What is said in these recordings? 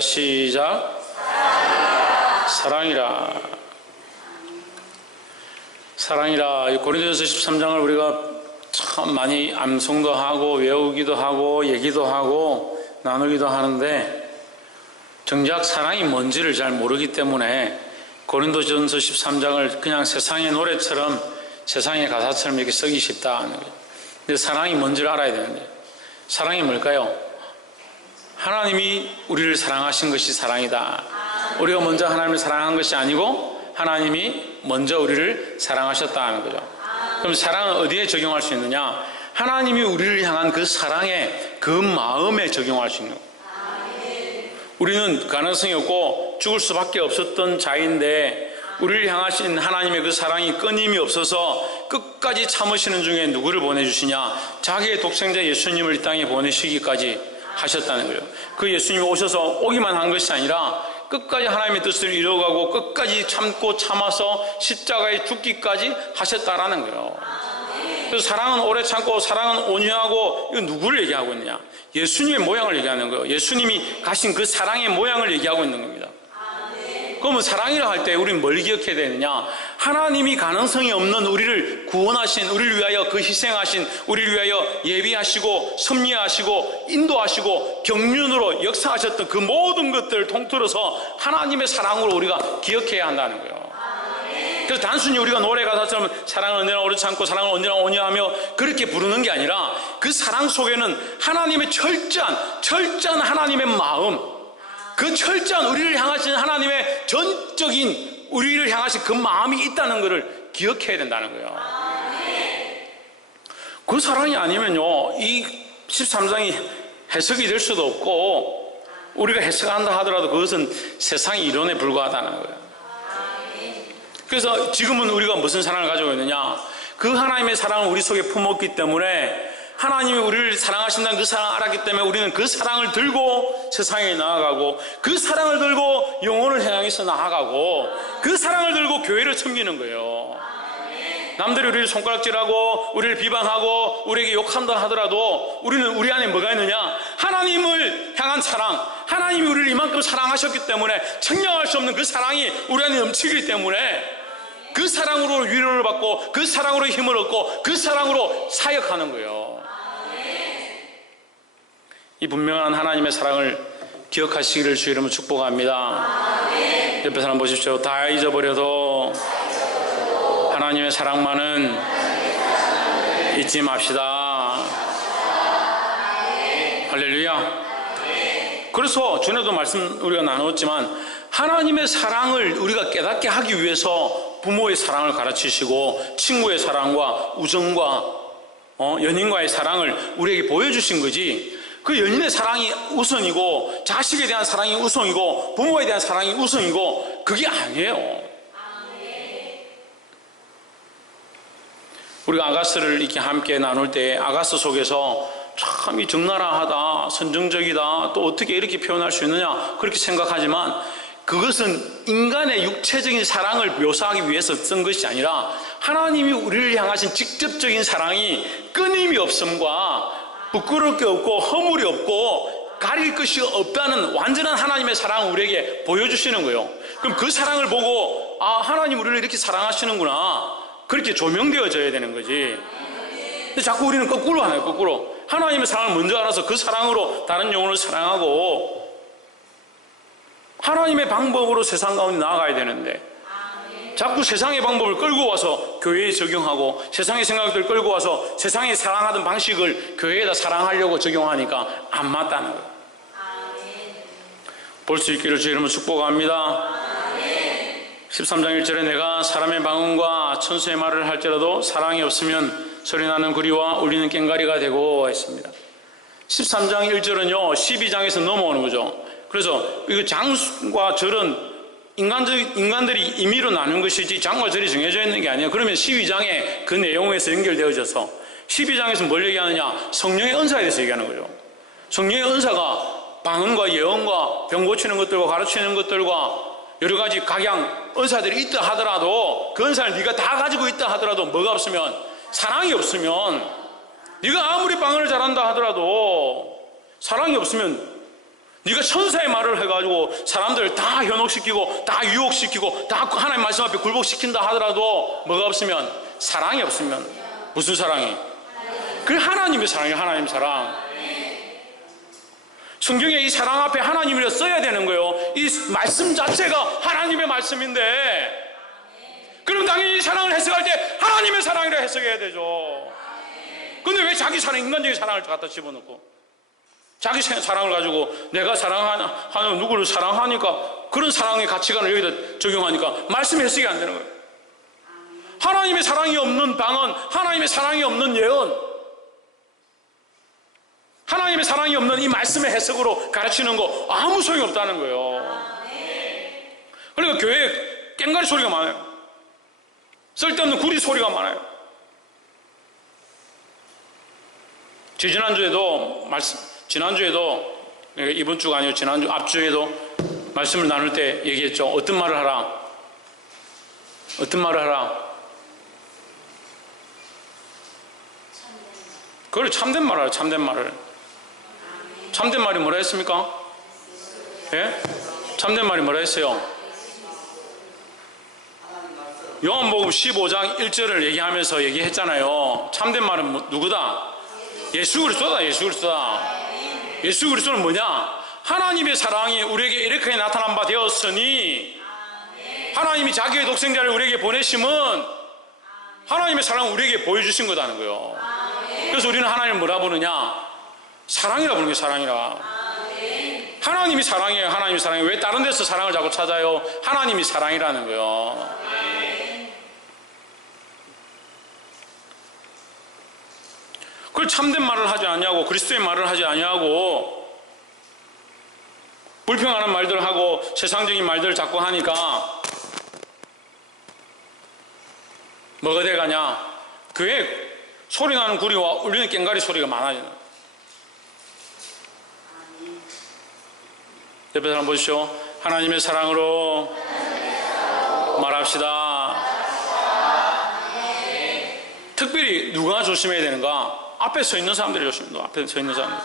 시작. 사랑이라. 사랑이라. 고린도전서 13장을 우리가 참 많이 암송도 하고 외우기도 하고 얘기도 하고 나누기도 하는데 정작 사랑이 뭔지를 잘 모르기 때문에 고린도전서 13장을 그냥 세상의 노래처럼 세상의 가사처럼 이렇게 쓰기 쉽다 하는 거예요. 근데 사랑이 뭔지를 알아야 되는데, 사랑이 뭘까요? 하나님이 우리를 사랑하신 것이 사랑이다. 우리가 먼저 하나님을 사랑한 것이 아니고 하나님이 먼저 우리를 사랑하셨다 하는 거죠. 그럼 사랑은 어디에 적용할 수 있느냐? 하나님이 우리를 향한 그 사랑의 그 마음에 적용할 수 있는 거예요. 우리는 가능성이 없고 죽을 수밖에 없었던 자인데 우리를 향하신 하나님의 그 사랑이 끊임이 없어서 끝까지 참으시는 중에 누구를 보내주시냐? 자기의 독생자 예수님을 이 땅에 보내시기까지 하셨다는 거예요. 그 예수님이 오셔서 오기만 한 것이 아니라 끝까지 하나님의 뜻을 이루어가고 끝까지 참고 참아서 십자가에 죽기까지 하셨다라는 거예요. 그래서 사랑은 오래 참고 사랑은 온유하고, 이거 누구를 얘기하고 있냐? 예수님의 모양을 얘기하는 거예요. 예수님이 가신 그 사랑의 모양을 얘기하고 있는 겁니다. 그러면 사랑이라 할 때 우리는 뭘 기억해야 되느냐? 하나님이 가능성이 없는 우리를 구원하신, 우리를 위하여 그 희생하신, 우리를 위하여 예비하시고 섭리하시고 인도하시고 경륜으로 역사하셨던 그 모든 것들을 통틀어서 하나님의 사랑으로 우리가 기억해야 한다는 거예요. 그래서 단순히 우리가 노래 가사처럼 사랑은 언제나 오래 참고 사랑은 언제나 온유하며 그렇게 부르는 게 아니라 그 사랑 속에는 하나님의 철저한 하나님의 마음, 그 철저한 우리를 향하신 하나님의 전적인 우리를 향하신 그 마음이 있다는 것을 기억해야 된다는 거예요. 그 사랑이 아니면요, 이 13장이 해석이 될 수도 없고, 우리가 해석한다 하더라도 그것은 세상의 이론에 불과하다는 거예요. 그래서 지금은 우리가 무슨 사랑을 가지고 있느냐? 그 하나님의 사랑을 우리 속에 품었기 때문에, 하나님이 우리를 사랑하신다는 그 사랑을 알았기 때문에 우리는 그 사랑을 들고 세상에 나아가고, 그 사랑을 들고 영혼을 향해서 나아가고, 그 사랑을 들고 교회를 섬기는 거예요. 남들이 우리를 손가락질하고 우리를 비방하고 우리에게 욕한다 하더라도 우리는 우리 안에 뭐가 있느냐? 하나님을 향한 사랑, 하나님이 우리를 이만큼 사랑하셨기 때문에 청량할 수 없는 그 사랑이 우리 안에 넘치기 때문에 그 사랑으로 위로를 받고 그 사랑으로 힘을 얻고 그 사랑으로 사역하는 거예요. 이 분명한 하나님의 사랑을 기억하시기를 주의 이름으로 축복합니다. 옆에 사람 보십시오. 다 잊어버려도 하나님의 사랑만은 잊지 맙시다. 할렐루야. 그래서 전에도 말씀 우리가 나눴지만 하나님의 사랑을 우리가 깨닫게 하기 위해서 부모의 사랑을 가르치시고 친구의 사랑과 우정과 연인과의 사랑을 우리에게 보여주신 거지, 그 연인의 사랑이 우선이고 자식에 대한 사랑이 우선이고 부모에 대한 사랑이 우선이고 그게 아니에요. 우리가 아가스를 이렇게 함께 나눌 때 아가스 속에서 참 이 적나라하다, 선정적이다, 또 어떻게 이렇게 표현할 수 있느냐 그렇게 생각하지만 그것은 인간의 육체적인 사랑을 묘사하기 위해서 쓴 것이 아니라 하나님이 우리를 향하신 직접적인 사랑이 끊임이 없음과 부끄러울 게 없고 허물이 없고 가릴 것이 없다는 완전한 하나님의 사랑을 우리에게 보여주시는 거예요. 그럼 그 사랑을 보고 아, 하나님 우리를 이렇게 사랑하시는구나, 그렇게 조명되어져야 되는 거지. 근데 자꾸 우리는 거꾸로 하나요. 거꾸로 하나님의 사랑을 먼저 알아서 그 사랑으로 다른 영혼을 사랑하고 하나님의 방법으로 세상 가운데 나아가야 되는데 자꾸 세상의 방법을 끌고 와서 교회에 적용하고 세상의 생각들을 끌고 와서 세상에 사랑하던 방식을 교회에다 사랑하려고 적용하니까 안 맞다는 거예요. 볼 수 있기를 주의 이름으로 축복합니다. 13장 1절에 내가 사람의 방언과 천수의 말을 할지라도 사랑이 없으면 소리나는 구리와 울리는 꽹과리가 되고 했습니다. 13장 1절은요 12장에서 넘어오는 거죠. 그래서 이거 장과 절은 인간들이 임의로 나눈 것이지 장과 절이 정해져 있는 게 아니에요. 그러면 12장에 그 내용에서 연결되어져서 12장에서 뭘 얘기하느냐? 성령의 은사에 대해서 얘기하는 거죠. 성령의 은사가 방언과 예언과 병 고치는 것들과 가르치는 것들과 여러 가지 각양 은사들이 있다 하더라도 그 은사를 네가 다 가지고 있다 하더라도 뭐가 없으면, 사랑이 없으면, 네가 아무리 방언을 잘한다 하더라도 사랑이 없으면 네가 천사의 말을 해가지고 사람들 다 현혹시키고 다 유혹시키고 다 하나님 말씀 앞에 굴복시킨다 하더라도 뭐가 없으면, 사랑이 없으면, 무슨 사랑이? 그 하나님의 사랑이에요. 하나님 사랑. 성경에 이 사랑 앞에 하나님이라 써야 되는 거예요. 이 말씀 자체가 하나님의 말씀인데, 그럼 당연히 사랑을 해석할 때 하나님의 사랑이라 해석해야 되죠. 근데 왜 자기 사랑, 인간적인 사랑을 갖다 집어넣고 자기 사랑을 가지고 내가 사랑하는 누구를 사랑하니까 그런 사랑의 가치관을 여기다 적용하니까 말씀 해석이 안 되는 거예요. 하나님의 사랑이 없는 방언, 하나님의 사랑이 없는 예언, 하나님의 사랑이 없는 이 말씀의 해석으로 가르치는 거 아무 소용이 없다는 거예요. 그러니까 교회에 꽹과리 소리가 많아요. 쓸데없는 구리 소리가 많아요. 지난주에도 이번 주가 아니고 지난주 앞주에도 말씀을 나눌 때 얘기했죠. 어떤 말을 하라? 어떤 말을 하라? 그걸 참된 말을 하라. 참된 말을. 참된 말이 뭐라 했습니까? 예? 참된 말이 뭐라 했어요? 요한복음 15장 1절을 얘기하면서 얘기했잖아요. 참된 말은 누구다? 예수 그리스도다. 예수 그리스도다. 예수 그리스도는 뭐냐? 하나님의 사랑이 우리에게 이렇게 나타난 바 되었으니, 하나님이 자기의 독생자를 우리에게 보내심은 하나님의 사랑을 우리에게 보여주신 거다는 거예요. 그래서 우리는 하나님을 뭐라 부르냐? 사랑이라 부르는 거예요. 사랑이라. 하나님이 사랑이에요. 하나님이 사랑이에요. 왜 다른 데서 사랑을 자꾸 찾아요? 하나님이 사랑이라는 거예요. 그걸 참된 말을 하지 않냐고, 그리스도의 말을 하지 않냐고, 불평하는 말들을 하고 세상적인 말들을 자꾸 하니까 뭐가 돼가냐? 교회에 소리 나는 구리와 울리는 꽹과리 소리가 많아지는. 옆에 사람 보시죠. 하나님의 사랑으로 말합시다. 특별히 누가 조심해야 되는가? 앞에 서 있는 사람들이 조심해요. 앞에 서 있는 사람들.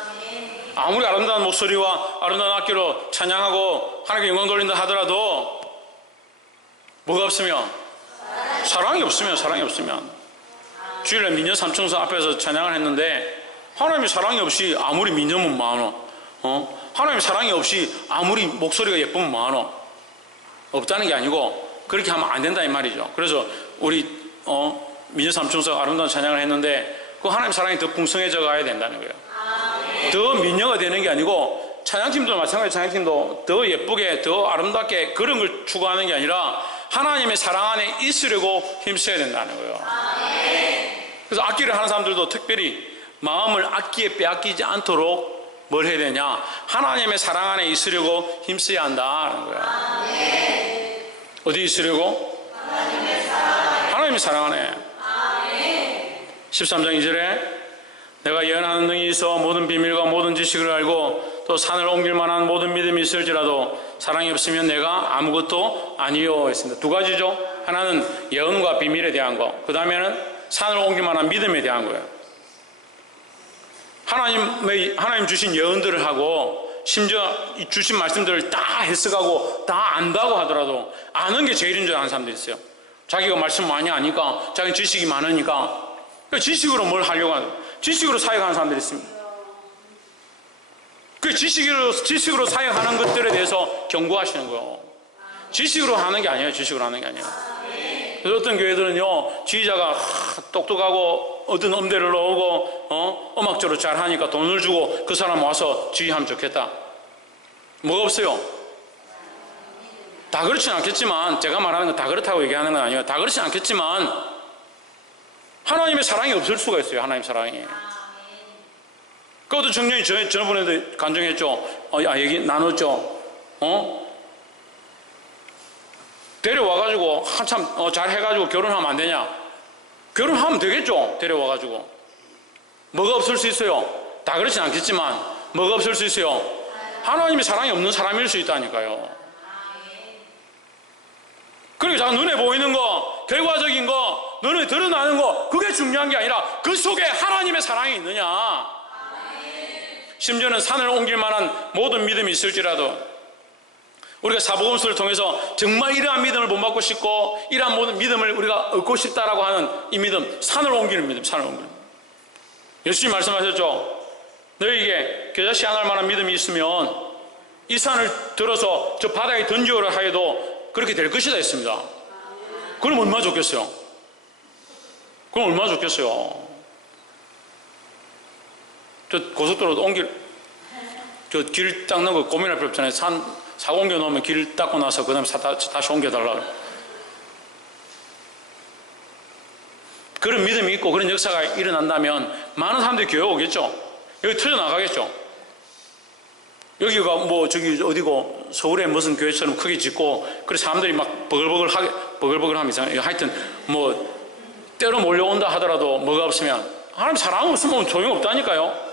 아무리 아름다운 목소리와 아름다운 악기로 찬양하고 하나님께 영광 돌린다 하더라도 뭐가 없으면? 사랑이 없으면 주일날 미녀 삼총사 앞에서 찬양을 했는데 하나님의 사랑이 없이 아무리 미녀면 많어, 하나님의 사랑이 없이 아무리 목소리가 예쁘면 많어, 없다는 게 아니고 그렇게 하면 안 된다 이 말이죠. 그래서 우리 미녀 삼총사가 아름다운 찬양을 했는데 그 하나님 사랑이 더 풍성해져 가야 된다는 거예요. 더 미녀가 되는 게 아니고, 찬양팀도 마찬가지, 찬양팀도 더 예쁘게 더 아름답게 그런 걸 추구하는 게 아니라 하나님의 사랑 안에 있으려고 힘써야 된다는 거예요. 그래서 악기를 하는 사람들도 특별히 마음을 악기에 빼앗기지 않도록 뭘 해야 되냐? 하나님의 사랑 안에 있으려고 힘써야 한다는 거예요. 어디 있으려고? 하나님의 사랑 안에. 13장 2절에 내가 예언하는 능이 있어 모든 비밀과 모든 지식을 알고 또 산을 옮길 만한 모든 믿음이 있을지라도 사랑이 없으면 내가 아무것도 아니요 했습니다. 두 가지죠. 하나는 예언과 비밀에 대한 거, 그 다음에는 산을 옮길 만한 믿음에 대한 거예요. 하나님 주신 예언들을 하고 심지어 주신 말씀들을 다 해석하고 다 안다고 하더라도 아는 게 제일인 줄 아는 사람들이 있어요. 자기가 말씀 많이 아니까, 자기 지식이 많으니까 지식으로 뭘 하려고 하는, 지식으로 사역하는 사람들이 있습니다. 그 지식으로 사역하는 것들에 대해서 경고하시는 거예요. 지식으로 하는 게 아니에요. 지식으로 하는 게 아니에요. 그래서 어떤 교회들은요, 지휘자가 똑똑하고 어떤 음대를 넣고 음악적으로 잘하니까 돈을 주고 그 사람 와서 지휘하면 좋겠다. 뭐가 없어요? 다 그렇진 않겠지만, 제가 말하는 건 다 그렇다고 얘기하는 건 아니에요. 다 그렇진 않겠지만 하나님의 사랑이 없을 수가 있어요. 하나님 사랑이. 그것도 청년이 저번에도 간증했죠. 얘기 나눴죠. 데려와가지고 한참 잘 해가지고 결혼하면 안 되냐? 결혼하면 되겠죠. 데려와가지고. 뭐가 없을 수 있어요? 다 그렇진 않겠지만 뭐가 없을 수 있어요? 하나님의 사랑이 없는 사람일 수 있다니까요. 그러니까 자꾸 눈에 보이는 거, 결과적인 거, 눈에 드러나는 거, 그게 중요한 게 아니라 그 속에 하나님의 사랑이 있느냐. 심지어는 산을 옮길 만한 모든 믿음이 있을지라도 우리가 사복음서를 통해서 정말 이러한 믿음을 본받고 싶고 이러한 모든 믿음을 우리가 얻고 싶다라고 하는 이 믿음, 산을 옮기는 믿음, 산을 옮기는 믿음. 예수님 말씀하셨죠. 너희에게 겨자씨 안 할 만한 믿음이 있으면 이 산을 들어서 저 바다에 던지오라 하여도 그렇게 될 것이다 했습니다. 그럼 얼마나 좋겠어요? 그럼 얼마나 좋겠어요? 저 고속도로 옮길, 저 길 닦는 거 고민할 필요 없잖아요. 사고 옮겨 놓으면 길 닦고 나서 그 다음에 다시 옮겨달라. 그런 믿음이 있고 그런 역사가 일어난다면 많은 사람들이 교회 오겠죠. 여기 터져나가겠죠. 여기가 뭐 저기 어디고 서울에 무슨 교회처럼 크게 짓고 그래서 사람들이 막 버글버글 하면서 하여튼 뭐 때로 몰려온다 하더라도 뭐가 없으면 하나님 사랑 없으면 소용없다니까요.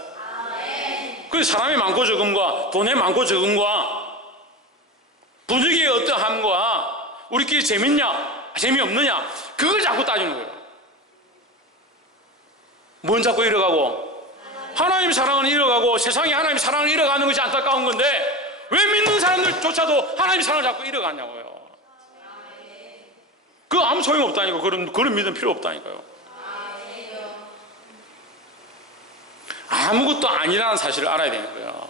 그 사람이 많고 적음과 돈의 많고 적음과 분위기의 어떠함과 우리끼리 재밌냐 재미없느냐 그걸 자꾸 따지는 거예요. 뭔 자꾸 잃어가고 하나님 사랑은 잃어가고 세상이 하나님 사랑을 잃어가는 것이 안타까운 건데 왜 믿는 사람들조차도 하나님 사랑을 자꾸 잃어가냐고요. 그거 아무 소용없다니까. 그런 믿음 필요 없다니까요. 아무것도 아니라는 사실을 알아야 되는 거예요.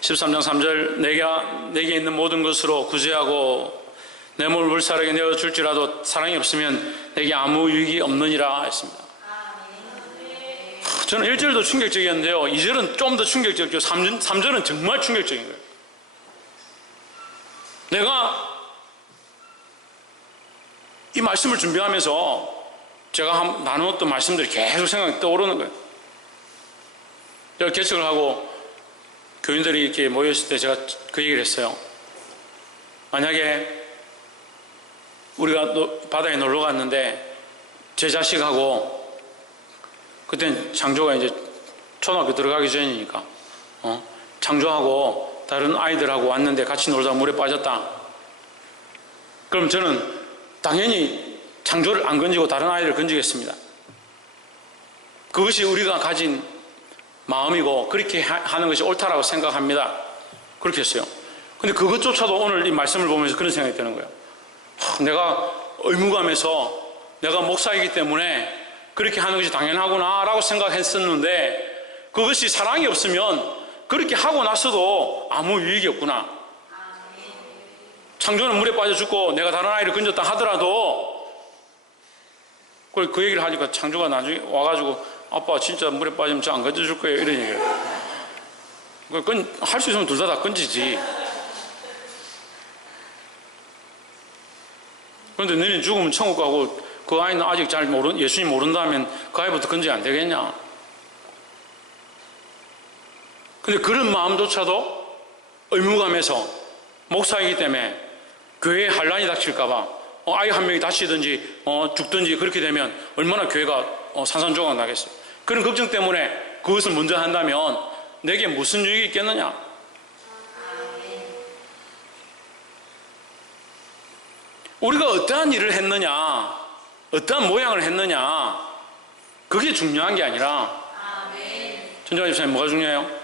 13장 3절 내게 있는 모든 것으로 구제하고 내 몸을 불사르게 내어줄지라도 사랑이 없으면 내게 아무 유익이 없느니라 했습니다. 저는 1절도 충격적이었는데요 2절은 좀 더 충격적이죠. 3절은 정말 충격적인 거예요. 내가 이 말씀을 준비하면서 제가 나누었던 말씀들이 계속 생각이 떠오르는 거예요. 제가 개척을 하고 교인들이 이렇게 모였을 때 제가 그 얘기를 했어요. 만약에 우리가 바다에 놀러 갔는데 제 자식하고 그땐 창조가 이제 초등학교 들어가기 전이니까 창조하고 다른 아이들하고 왔는데 같이 놀다가 물에 빠졌다. 그럼 저는 당연히 창조를 안 건지고 다른 아이를 건지겠습니다. 그것이 우리가 가진 마음이고 그렇게 하는 것이 옳다라고 생각합니다. 그렇게 했어요. 근데 그것조차도 오늘 이 말씀을 보면서 그런 생각이 드는 거예요. 내가 의무감에서 내가 목사이기 때문에 그렇게 하는 것이 당연하구나 라고 생각했었는데 그것이 사랑이 없으면 그렇게 하고 나서도 아무 유익이 없구나. 창조는 물에 빠져 죽고 내가 다른 아이를 건졌다 하더라도 그 얘기를 하니까 창조가 나중에 와가지고 아빠 진짜 물에 빠지면 저 안 건져줄 거예요 이런 얘기를 할 수 있으면 둘 다 건지지. 그런데 너희는 죽으면 천국 가고 그 아이는 아직 예수님 모른다면 그 아이부터 건지면 안 되겠냐. 근데 그런 마음조차도 의무감에서 목사이기 때문에 교회에 환란이 닥칠까봐 아이 한 명이 다치든지 죽든지 그렇게 되면 얼마나 교회가 산산조각 나겠어요. 그런 걱정 때문에 그것을 먼저 한다면 내게 무슨 유익이 있겠느냐. 우리가 어떠한 일을 했느냐 어떠한 모양을 했느냐 그게 중요한 게 아니라 전정아 집사님 뭐가 중요해요?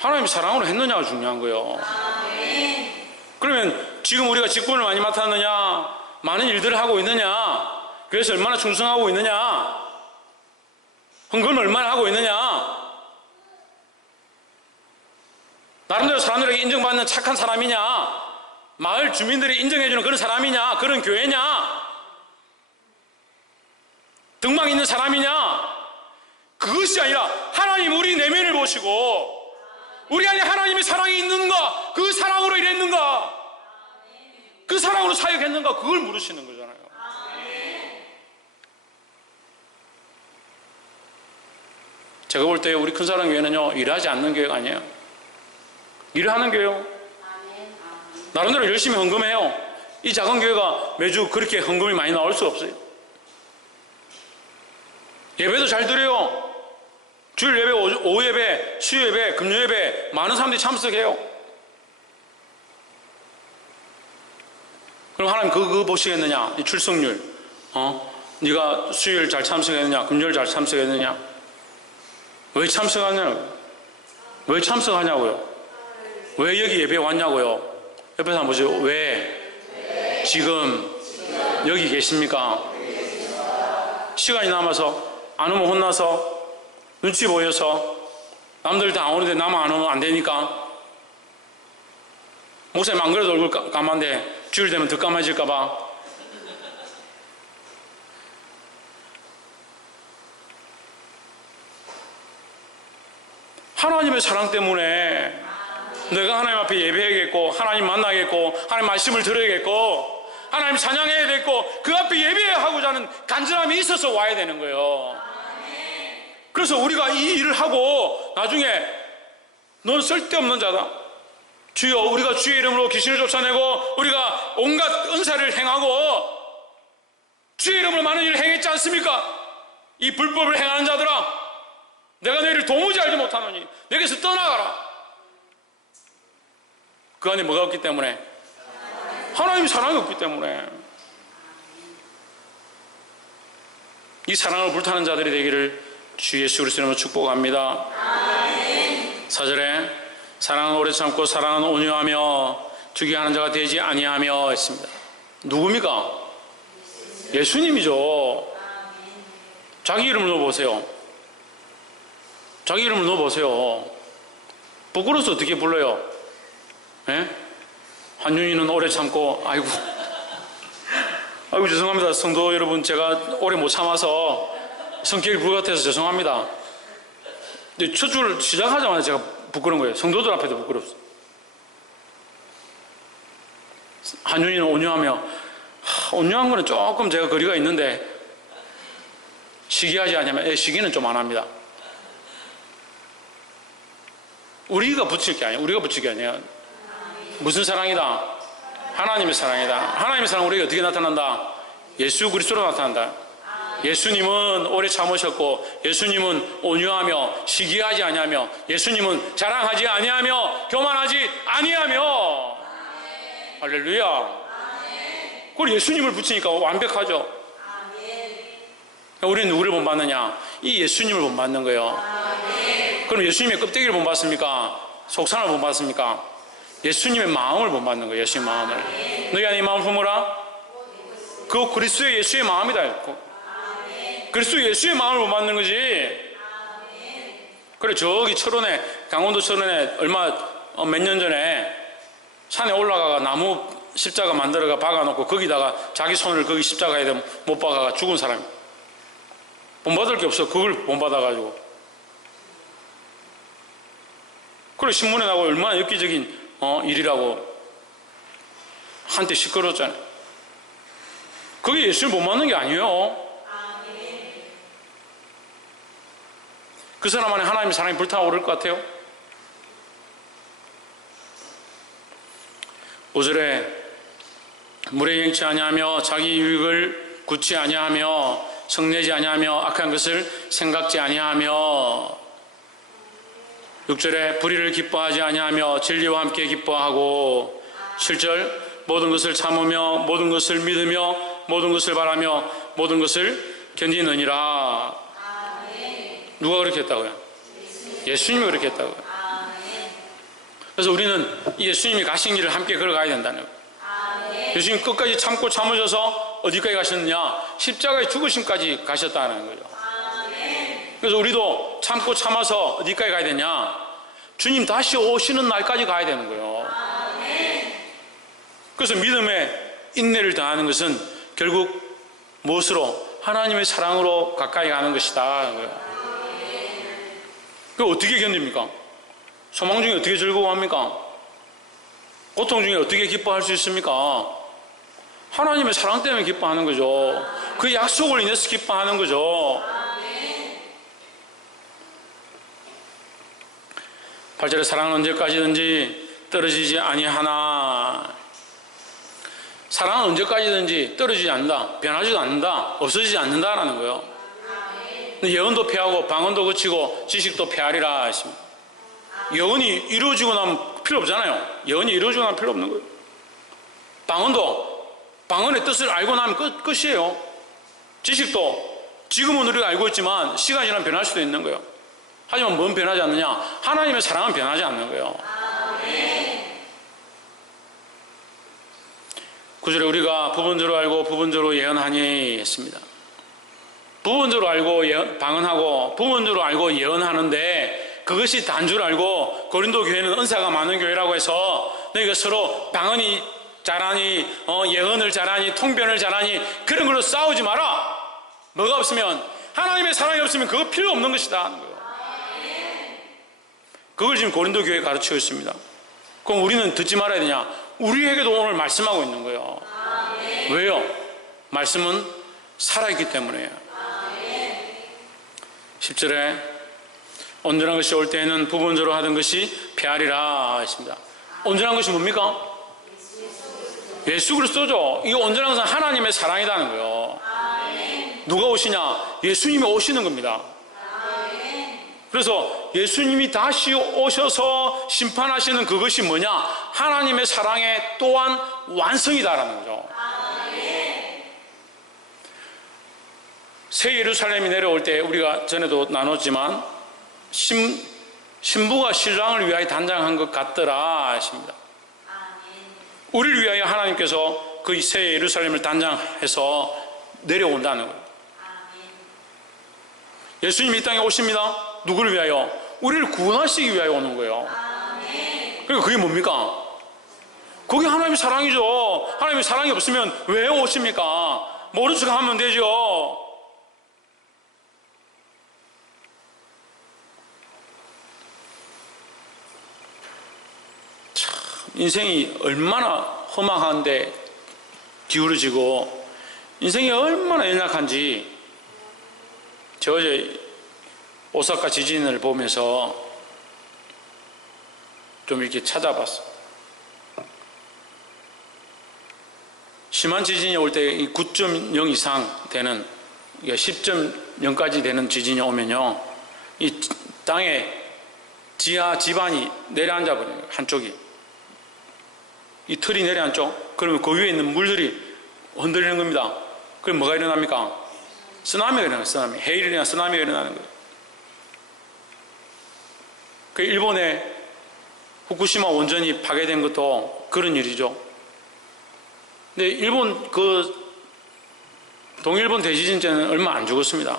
하나님이 사랑으로 했느냐가 중요한 거예요. 그러면 지금 우리가 직분을 많이 맡았느냐 많은 일들을 하고 있느냐 그래서 얼마나 충성하고 있느냐 헌금을 얼마나 하고 있느냐 나름대로 사람들에게 인정받는 착한 사람이냐 마을 주민들이 인정해주는 그런 사람이냐 그런 교회냐 등막 있는 사람이냐 그것이 아니라 하나님 우리 내면을 보시고 우리 안에 하나님의 사랑이 있는가 그 사랑으로 일했는가 그 사랑으로 사역했는가 그걸 물으시는 거잖아요. 제가 볼 때 우리 큰사랑교회는요 일하지 않는 교회가 아니에요. 일을 하는 교회요. 나름대로 열심히 헌금해요. 이 작은 교회가 매주 그렇게 헌금이 많이 나올 수 없어요. 예배도 잘 드려요. 주일 예배, 오후 예배, 수요 예배, 금요 예배 많은 사람들이 참석해요. 그럼 하나님 그거 보시겠느냐? 이 출석률 네가 수요일 잘 참석했느냐, 금요일 잘 참석했느냐, 왜 참석하냐고요? 왜 참석하냐고요? 왜 여기 예배 왔냐고요? 옆에서 한번 보세요. 왜 지금 여기 계십니까? 시간이 남아서 안 오면 혼나서 눈치 보여서 남들 다 오는데 나만 안 오면 안 되니까 목사님 안 그래도 얼굴 까만데 주일 되면 더 까매질까 봐 하나님의 사랑 때문에 내가 하나님 앞에 예배해야겠고 하나님 만나겠고 하나님 말씀을 들어야겠고 하나님 찬양해야 되겠고 그 앞에 예배하고자 하는 간절함이 있어서 와야 되는 거예요. 그래서 우리가 이 일을 하고 나중에 넌 쓸데없는 자다, 주여 우리가 주의 이름으로 귀신을 쫓아내고 우리가 온갖 은사를 행하고 주의 이름으로 많은 일을 행했지 않습니까? 이 불법을 행하는 자들아, 내가 너희를 도무지 알지 못하노니 내게서 떠나가라. 그 안에 뭐가 없기 때문에? 하나님의 사랑이 없기 때문에. 이 사랑을 불타는 자들이 되기를 주 예수 그리스도로 축복합니다. 4절에 사랑은 오래 참고 사랑은 온유하며 주기하는 자가 되지 아니하며 했습니다. 누굽니까? 예수님이죠. 자기 이름을 넣어보세요. 자기 이름을 넣어보세요. 부끄러워서 어떻게 불러요? 예? 한윤희는 오래 참고, 아이고 죄송합니다. 성도 여러분, 제가 오래 못 참아서 성격이 불같아서 죄송합니다. 근데 첫 줄 시작하자마자 제가 부끄러운 거예요. 성도들 앞에도 부끄럽습니다. 한윤희는 온유하며, 온유한 거는 조금 제가 거리가 있는데 시기하지 않냐면, 시기는 좀 안 합니다. 우리가 붙일 게 아니에요. 우리가 붙일 게 아니에요. 무슨 사랑이다? 하나님의 사랑이다. 하나님의 사랑은 우리에게 어떻게 나타난다? 예수 그리스도로 나타난다. 예수님은 오래 참으셨고 예수님은 온유하며 시기하지 아니하며 예수님은 자랑하지 아니하며 교만하지 아니하며. 할렐루야. 그걸 예수님을 붙이니까 완벽하죠. 우리는 누구를 본받느냐? 이 예수님을 본받는 거예요. 그럼 예수님의 껍데기를 본받습니까? 속상을 본받습니까? 예수님의 마음을 본받는 거예요. 예수님의 마음을. 너희 안에 이 마음을 품으라. 그거 그리스도의 예수의 마음이다. 그리스도 예수의 마음을 본받는 거지. 그래, 저기 철원에, 강원도 철원에 몇 년 전에 산에 올라가가 나무 십자가 만들어가 박아놓고 거기다가 자기 손을 거기 십자가에 못 박아가 죽은 사람이. 본받을 게 없어. 그걸 본받아가지고. 그래, 신문에 나오고 얼마나 엽기적인 일이라고 한때 시끄러웠잖아요. 그게 예수를 못 맞는 게 아니에요. 그 사람 안에 하나님의 사랑이 불타오를 것 같아요. 5절에 물에 행치 아니하며 자기 유익을 굳지 아니하며 성내지 아니하며 악한 것을 생각지 아니하며. 6절에 불의를 기뻐하지 아니하며 진리와 함께 기뻐하고. 7절 모든 것을 참으며 모든 것을 믿으며 모든 것을 바라며 모든 것을 견디느니라. 누가 그렇게 했다고요? 예수님이 그렇게 했다고요. 그래서 우리는 예수님이 가신 길을 함께 걸어가야 된다는 거예요. 예수님 끝까지 참고 참으셔서 어디까지 가셨느냐? 십자가의 죽으심까지 가셨다는 거죠. 그래서 우리도 참고 참아서 어디까지 가야 되냐? 주님 다시 오시는 날까지 가야 되는 거예요. 그래서 믿음의 인내를 다하는 것은 결국 무엇으로? 하나님의 사랑으로 가까이 가는 것이다. 그걸 어떻게 견딥니까? 소망 중에 어떻게 즐거워합니까? 고통 중에 어떻게 기뻐할 수 있습니까? 하나님의 사랑 때문에 기뻐하는 거죠. 그 약속을 인해서 기뻐하는 거죠. 8절에 사랑은 언제까지든지 떨어지지 아니하나. 사랑은 언제까지든지 떨어지지 않는다. 변하지도 않는다. 없어지지 않는다라는 거예요. 예언도 패하고 방언도 그치고 지식도 패하리라 하십니다. 예언이 이루어지고 나면 필요 없잖아요. 예언이 이루어지고 나면 필요 없는 거예요. 방언의 뜻을 알고 나면 끝이에요. 지식도 지금은 우리가 알고 있지만 시간이 지나면 변할 수도 있는 거예요. 하지만 뭔 변하지 않느냐? 하나님의 사랑은 변하지 않는 거예요. 9절에 우리가 부분적으로 알고 부분적으로 예언하니 했습니다. 부분적으로 알고 방언하고 부분적으로 알고 예언하는데 그것이 단 줄 알고 고린도 교회는 은사가 많은 교회라고 해서 너희가 서로 방언이 잘하니 예언을 잘하니 통변을 잘하니 그런 걸로 싸우지 마라. 뭐가 없으면 하나님의 사랑이 없으면 그거 필요 없는 것이다 하는 거예요. 그걸 지금 고린도 교회에 가르치고 있습니다. 그럼 우리는 듣지 말아야 되냐? 우리에게도 오늘 말씀하고 있는 거예요. 왜요? 말씀은 살아있기 때문에요. 10절에 온전한 것이 올 때에는 부분적으로 하던 것이 폐하리라 했습니다. 온전한 것이 뭡니까? 예수 그리스도죠. 이 온전한 것은 하나님의 사랑이라는 거예요. 누가 오시냐? 예수님이 오시는 겁니다. 그래서 예수님이 다시 오셔서 심판하시는 그것이 뭐냐? 하나님의 사랑의 또한 완성이다라는 거죠. 새 예루살렘이 내려올 때 우리가 전에도 나눴지만 신부가 신랑을 위하여 단장한 것 같더라 하십니다. 우리를 위하여 하나님께서 그 새 예루살렘을 단장해서 내려온다는 거예요. 예수님이 이 땅에 오십니다. 누구를 위하여? 우리를 구원하시기 위하여 오는 거예요. 그러니까 그게 뭡니까? 그게 하나님의 사랑이죠. 하나님의 사랑이 없으면 왜 오십니까? 모른 척 하면 되죠. 참 인생이 얼마나 험악한데 기울어지고 인생이 얼마나 연약한지 저 어제 오사카 지진을 보면서 좀 이렇게 찾아봤어. 심한 지진이 올 때 9.0 이상 되는 10.0까지 되는 지진이 오면요, 이 땅에 지하 지반이 내려앉아 버려요. 한쪽이 이 틀이 내려앉죠. 그러면 그 위에 있는 물들이 흔들리는 겁니다. 그럼 뭐가 일어납니까? 쓰나미가 일어나요. 쓰나미. 해일이나 쓰나미가 일어나는 거예요. 그 일본의 후쿠시마 원전이 파괴된 것도 그런 일이죠. 근데 일본 동일본 대지진 때는 얼마 안 죽었습니다.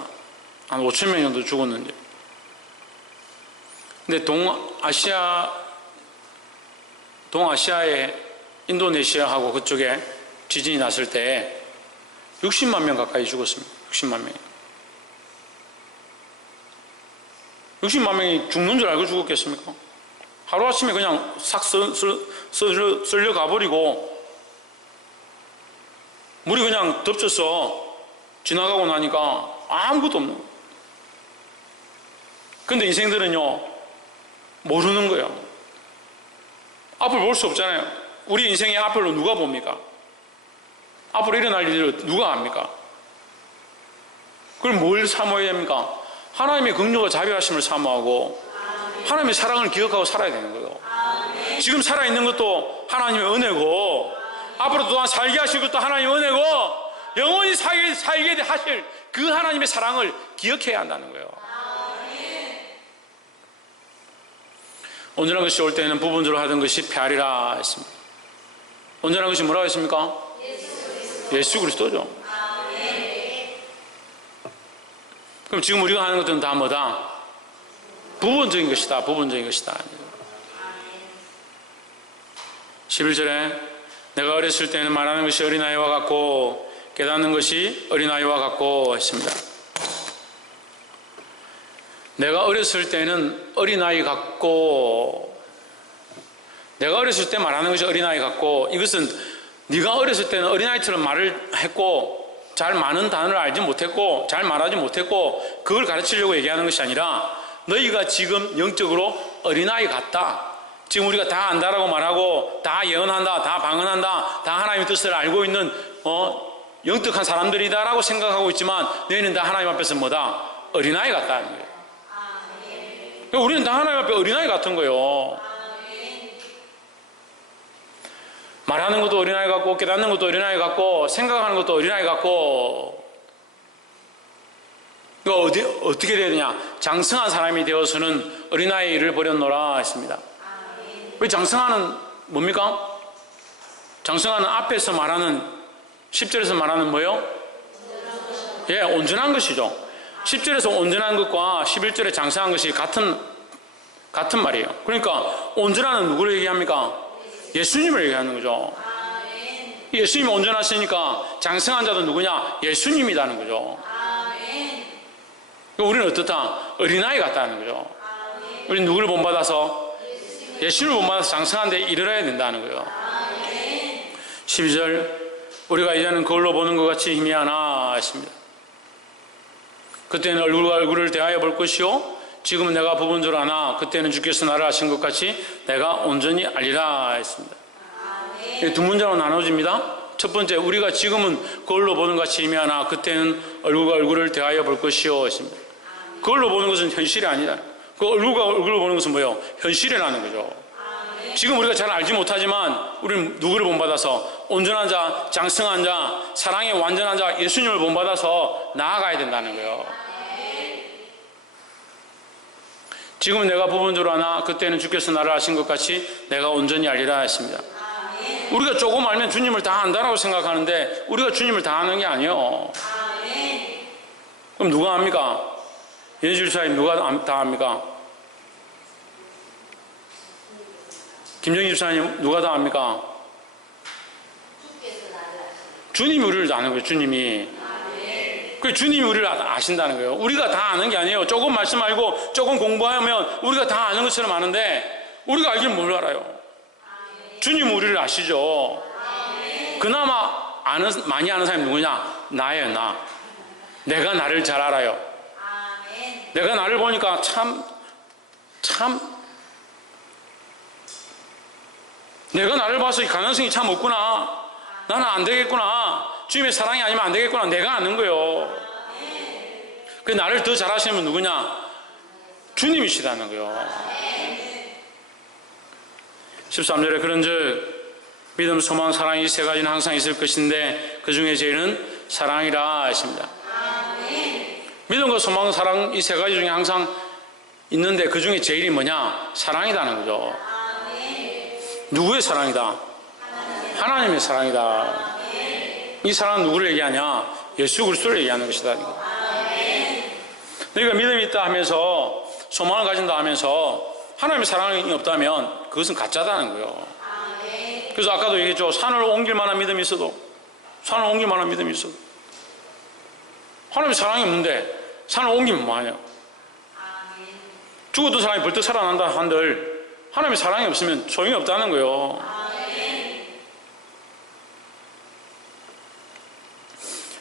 한 5천 명 정도 죽었는데. 근데 동아시아의 인도네시아하고 그쪽에 지진이 났을 때 60만 명 가까이 죽었습니다. 60만 명이. 60만 명이 죽는 줄 알고 죽었겠습니까? 하루아침에 그냥 싹 쓸려 가버리고 물이 그냥 덮쳐서 지나가고 나니까 아무것도 없는 거예요. 근데 인생들은요, 모르는 거예요. 앞을 볼 수 없잖아요. 우리 인생의 앞을 누가 봅니까? 앞으로 일어날 일을 누가 압니까? 그럼 뭘 사모해야 합니까? 하나님의 긍휼과 자비하심을 사모하고 하나님의 사랑을 기억하고 살아야 되는 거예요. 지금 살아있는 것도 하나님의 은혜고 앞으로 또한 살게 하실 것도 하나님의 은혜고 영원히 살게 하실 그 하나님의 사랑을 기억해야 한다는 거예요. 온전한 것이 올 때에는 부분적으로 하던 것이 폐하리라 했습니다. 온전한 것이 뭐라고 했습니까? 예수 그리스도죠. 그럼 지금 우리가 하는 것들은 다 뭐다? 부분적인 것이다. 부분적인 것이다. 11절에 내가 어렸을 때는 말하는 것이 어린아이와 같고 깨닫는 것이 어린아이와 같고 했습니다. 내가 어렸을 때는 어린아이 같고, 내가 어렸을 때 말하는 것이 어린아이 같고, 이것은 네가 어렸을 때는 어린아이처럼 말을 했고 잘 많은 단어를 알지 못했고 잘 말하지 못했고 그걸 가르치려고 얘기하는 것이 아니라 너희가 지금 영적으로 어린아이 같다. 지금 우리가 다 안다라고 말하고 다 예언한다, 다 방언한다, 다 하나님의 뜻을 알고 있는 영특한 사람들이다라고 생각하고 있지만 너희는 다 하나님 앞에서 뭐다? 어린아이 같다는 거예요. 우리는 다 하나님 앞에 어린아이 같은 거예요. 말하는 것도 어린아이 같고 깨닫는 것도 어린아이 같고 생각하는 것도 어린아이 같고 그러니까 어떻게 돼야 되냐? 장성한 사람이 되어서는 어린아이의 일을 버렸노라 했습니다. 왜 장성하는 뭡니까? 장성하는 앞에서 말하는 10절에서 말하는 뭐요? 예, 온전한 것이죠. 10절에서 온전한 것과 11절에 장성한 것이 같은 말이에요. 그러니까 온전한은 누구를 얘기합니까? 예수님을 얘기하는 거죠. 예수님이 온전하시니까 장성한 자도 누구냐? 예수님이라는 거죠. 우리는 어떻다? 어린아이 같다는 거죠. 우리는 누구를 본받아서? 예수님을 본받아서 장성한 데 이르러야 된다는 거예요. 12절, 우리가 이제는 거울로 보는 것 같이 희미하나 했습니다. 그때는 얼굴과 얼굴을 대하여 볼 것이요 지금은 내가 부분 줄 아나 그때는 주께서 나를 아신 것 같이 내가 온전히 알리라 했습니다. 두 문장으로 나눠집니다. 첫 번째, 우리가 지금은 거울로 보는 것 같이 희미하나 그때는 얼굴과 얼굴을 대하여 볼 것이요 했습니다. 거울로 보는 것은 현실이 아니다. 그 얼굴과 얼굴을 보는 것은 뭐예요? 현실이라는 거죠. 지금 우리가 잘 알지 못하지만 우리는 누구를 본받아서? 온전한 자, 장성한 자, 사랑의 완전한 자 예수님을 본받아서 나아가야 된다는 거예요. 지금은 내가 부분적으로 아나 그때는 주께서 나를 아신 것 같이 내가 온전히 알리라 했습니다. 우리가 조금 알면 주님을 다 안다라고 생각하는데 우리가 주님을 다 아는 게 아니에요. 그럼 누가 압니까? 예수 집사님 누가 다 압니까? 김정희 집사님 누가 다 압니까? 주님이 우리를 아는 거예요. 주님이. 그 주님이 우리를 아신다는 거예요. 우리가 다 아는 게 아니에요. 조금 말씀 알고 조금 공부하면 우리가 다 아는 것처럼 아는데 우리가 알기는 뭘 알아요? 주님은 우리를 아시죠. 그나마 많이 아는 사람이 누구냐? 나예요. 나. 내가 나를 잘 알아요. 내가 나를 보니까 참 내가 나를 봐서 이 가능성이 참 없구나. 나는 안 되겠구나. 주님의 사랑이 아니면 안 되겠구나. 내가 아는 거예요. 그 나를 더 잘하시는 분 누구냐? 주님이시다는 거예요. 13절에 그런즉 믿음, 소망, 사랑 이 세 가지는 항상 있을 것인데 그 중에 제일은 사랑이라 했습니다. 믿음과 소망, 사랑 이 세 가지 중에 항상 있는데 그 중에 제일이 뭐냐? 사랑이라는 거죠. 누구의 사랑이다? 하나님의 사랑이다. 이 사랑은 누구를 얘기하냐? 예수 그리스도를 얘기하는 것이다. 너희가 믿음이 있다 하면서 소망을 가진다 하면서 하나님의 사랑이 없다면 그것은 가짜다는 거예요. 그래서 아까도 얘기했죠. 산을 옮길 만한 믿음이 있어도 하나님의 사랑이 없는데 산을 옮기면 뭐하냐? 죽었던 사람이 벌떡 살아난다 한들 하나님의 사랑이 없으면 소용이 없다는 거예요.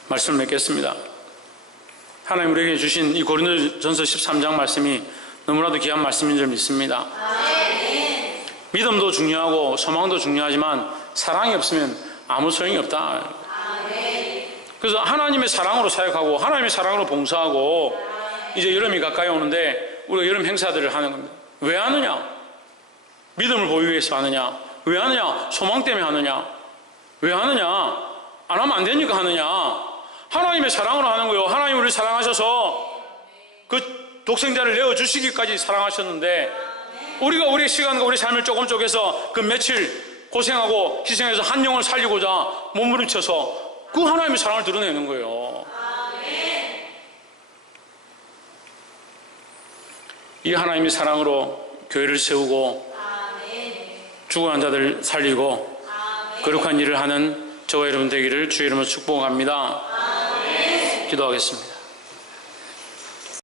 말씀을 맺겠습니다. 하나님 우리에게 주신 이 고린도전서 13장 말씀이 너무나도 귀한 말씀인 줄 믿습니다. 믿음도 중요하고 소망도 중요하지만 사랑이 없으면 아무 소용이 없다. 그래서 하나님의 사랑으로 사역하고 하나님의 사랑으로 봉사하고 이제 여름이 가까이 오는데 우리가 여름 행사들을 하는 겁니다. 왜 하느냐? 믿음을 보이기 위해서 하느냐? 왜 하느냐? 소망 때문에 하느냐? 왜 하느냐? 안 하면 안 되니까 하느냐? 하나님의 사랑으로 하는 거예요. 하나님 우리를 사랑하셔서 그 독생자를 내어주시기까지 사랑하셨는데 우리가 우리의 시간과 우리의 삶을 조금 쪼개서 그 며칠 고생하고 희생해서 한 영을 살리고자 몸부림쳐서 그 하나님의 사랑을 드러내는 거예요. 이 하나님의 사랑으로 교회를 세우고 죽어간 자들 살리고 거룩한 일을 하는 저와 여러분 되기를 주의 이름으로 축복합니다. 기도하겠습니다.